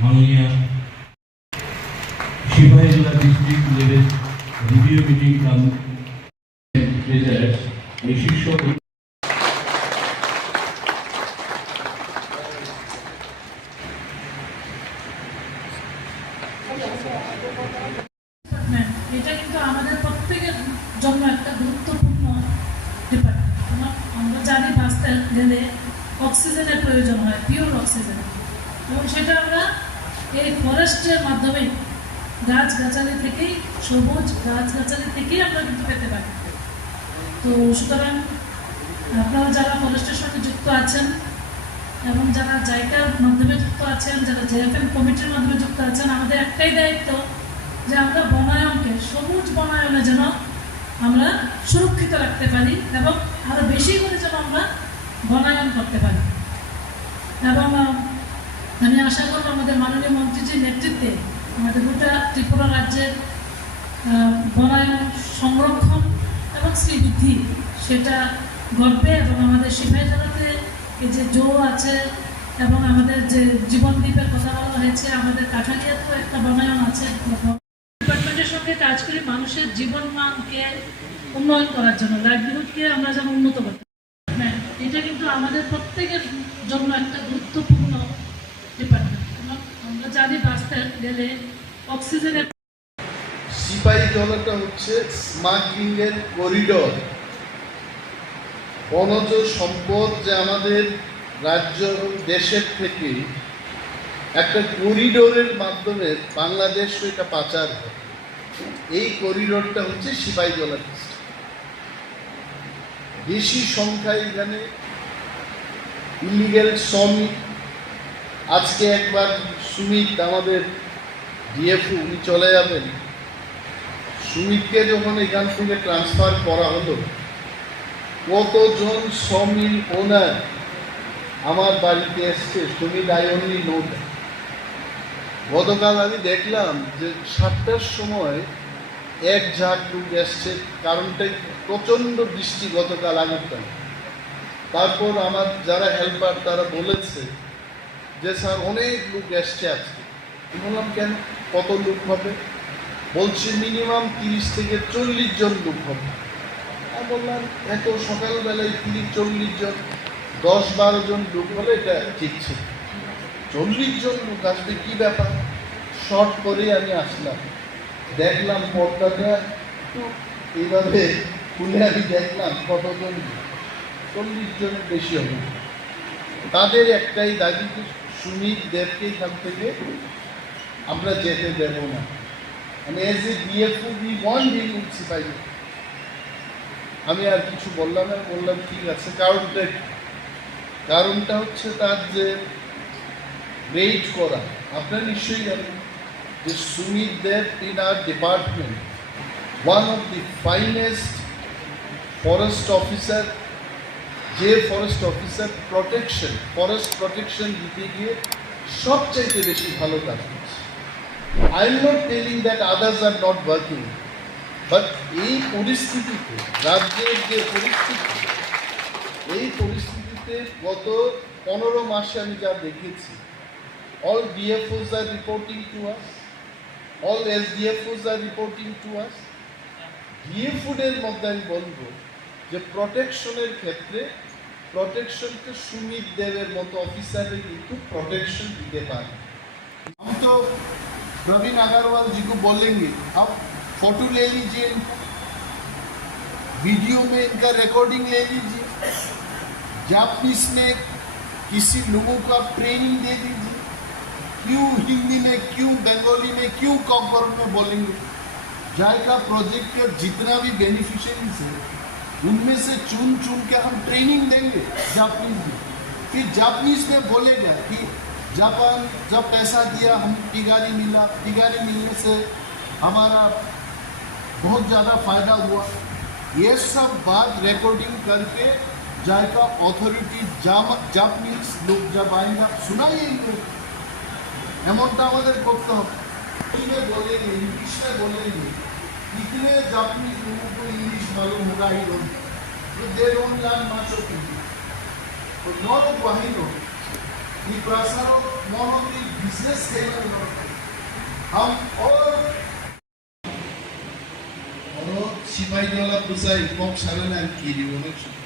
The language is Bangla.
মাননীয় Sepahijala district level review meeting cum প্রত্যেকের জন্য একটা গুরুত্বপূর্ণ ডিপার্টমেন্ট আমরা জানি বাঁচতে গেলে অক্সিজেনের প্রয়োজন হয় পিওর অক্সিজেন এবং সেটা আমরা এই ফরেস্টের মাধ্যমে গাছগাছালি থেকেই, সবুজ গাছগাছালি থেকেই আমরা কিন্তু পেতে পারি। তো সুতরাং আপনারা যারা ফরেস্টের সঙ্গে যুক্ত আছেন এবং যারা জায়গার মাধ্যমে যুক্ত আছেন, যারা জেএফএম কমিটির মাধ্যমে যুক্ত আছেন, আমাদের একটাই দায়িত্ব যে আমরা বনায়নকে, সবুজ বনায়নে যেন আমরা সুরক্ষিত রাখতে পারি এবং আরও বেশি করে যেন আমরা বনায়ন করতে পারি। এবং আমি আশা করব আমাদের মাননীয় মন্ত্রীজির নেতৃত্বে আমাদের গোটা ত্রিপুরা রাজ্যের বনায়ন, সংরক্ষণ এবং শ্রীবৃদ্ধি সেটা ঘটবে এবং আমাদের সিপাহী এই যে জো আছে এবং আমাদের যে জীবন দ্বীপের কথা বলা হয়েছে, আমাদের কাঠালিয়াতেও একটা বনায়ন আছে ডিপার্টমেন্টের সঙ্গে কাজ করি মানুষের জীবন মানকে উন্নয়ন করার জন্য লাইভলিহুডকে আমরা যেন উন্নত করতে হ্যাঁ এটা কিন্তু আমাদের প্রত্যেকের জন্য একটা গুরুত্বপূর্ণ আমরা জানি বাঁচতে গেলে অক্সিজেনের সিপাহী জলাটা হচ্ছে স্মাগলিং এর করিডর বনজ সম্পদ যে আমাদের রাজ্য দেশের থেকে একটা করিডোরের মাধ্যমে বাংলাদেশ এটা পাচার হয়। এই করিডোরটা হচ্ছে সিপাহী জলা বেশি সংখ্যায় এখানে ইলিগেল শ্রমিক, আজকে একবার সুমিত আমাদের ডিএফও উনি চলে যাবেন। সুমিতকে যখন এখান থেকে ট্রান্সফার করা হলো, কতজন সমিল ওনার আমার বাড়িতে এসছে, সুমিত আই অনলি নোট গতকাল আমি দেখলাম যে সাতটার সময় এক ঝাঁক লোক এসছে কারণটা প্রচণ্ড বৃষ্টি গতকাল আগরতলা তারপর আমার যারা হেল্পার তারা বলেছে যে, স্যার, অনেক লোক এসছে আজকে। বললাম, কেন? কত লোক হবে? বলছে, মিনিমাম তিরিশ থেকে চল্লিশ জন লোক হবে। আমি বললাম, এত সকালবেলায় তিরিশ, চল্লিশ জন, দশ, বারো জন লোক হলে এটা ঠিক ছিল। চল্লিশ জন লোক আসবে কি ব্যাপার? শর্ট করে আমি আসলাম। দেখলাম পর্দাটা। একটু এইভাবে খুলে আমি দেখলাম কতজন চল্লিশ জনের বেশি হবে। তাদের একটাই দাবি যে সুমিতদেরকে এখান থেকে আমরা যেতে দেব না। আমি as a BFO B one hill সিপাহী আমি আর কিছু বললাম না বললাম ঠিক আছে। কারণটা কারণটা হচ্ছে তার যে রেট করা। আপনারা নিশ্চয়ই জানেন যে Sumit Deb in our department one of the finest forest officer যে forest officer protection forest protection দিতে গিয়ে সবচাইতে বেশি ভালো কাজ করছে। I am not telling that others are not working but এই পরিস্থিতিতে, রাজ্যের যে পরিস্থিতি, এই পরিস্থিতিতে গত পনেরো মাসে আমি যা দেখেছি all DFOs are reporting to us all as DFOs are reporting to us ডিএফুডের মধ্যে আমি বলবো যে প্রোটেকশনের ক্ষেত্রে প্রোটেকশনকে সুমিত দেবের মতো অফিসারে কিন্তু প্রোটেকশন দিতে পারে हम तो प्रवीण अग्रवाल जी को बोलेंगे आप फोटो ले लीजिए इनको वीडियो में इनका रिकॉर्डिंग ले लीजिए जापनीस में किसी लोगों का ट्रेनिंग दे दीजिए क्यों हिंदी में, क्यों बंगाली में, क्यों कॉपर में बोलेंगे? जायका प्रोजेक्ट के जितना भी बेनिफिशियरीज है, उनमें से चुन चुन के हम ट्रेनिंग देंगे जापानीज में। फिर जापानीज में बोलेगा कि जापान, जब पैसा दिया, हम पिगारी मिला। पिगारी मिलने से हमारा बहुत ज़्यादा फ़ायदा हुआ। ये सब बात रिकॉर्डिंग करके जायका अथॉरिटी जापानीज लोग जब आएँगे सुनाइए इनको। এমনটা আমাদের করতে হবে। বলেনি ইংলিশে বলেনি কিনে জাপনি ইংলিশ ভালো মোটাই হন সিপাহী দলা পুসাই কম সারে না কি অনেক সময়